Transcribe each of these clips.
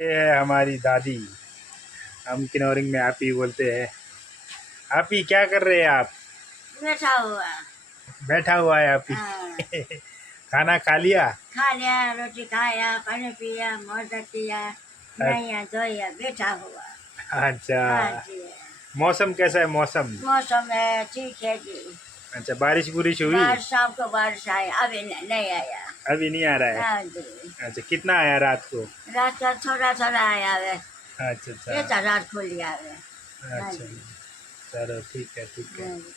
ये है हमारी दादी। हम किन्नौरिंग में आपी बोलते हैं। आपी क्या कर रहे हैं आप? बैठा हुआ। बैठा हुआ है आपी। हाँ। खाना खा लिया? खा लिया, रोटी खाया, पानी पिया, मौज किया, नैया धोया, बैठा हुआ। अच्छा। हाँ जी। मौसम कैसा है? मौसम मौसम है ठीक है जी। अच्छा, बारिश बुरिश हुई? बारिश शाम को बारिश आया, अभी नहीं आया। अभी नहीं आ रहा है? हाँ जी। अच्छा, कितना आया रात को? रात का थोड़ा थोड़ा आया है। अच्छा अच्छा। ये तो रात को लिया है। हाँ अच्छा, जी। चलो ठीक है ठीक है। हाँ जी।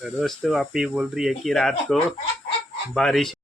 तो दोस्तों, आप ही बोल रही है कि रात को बारिश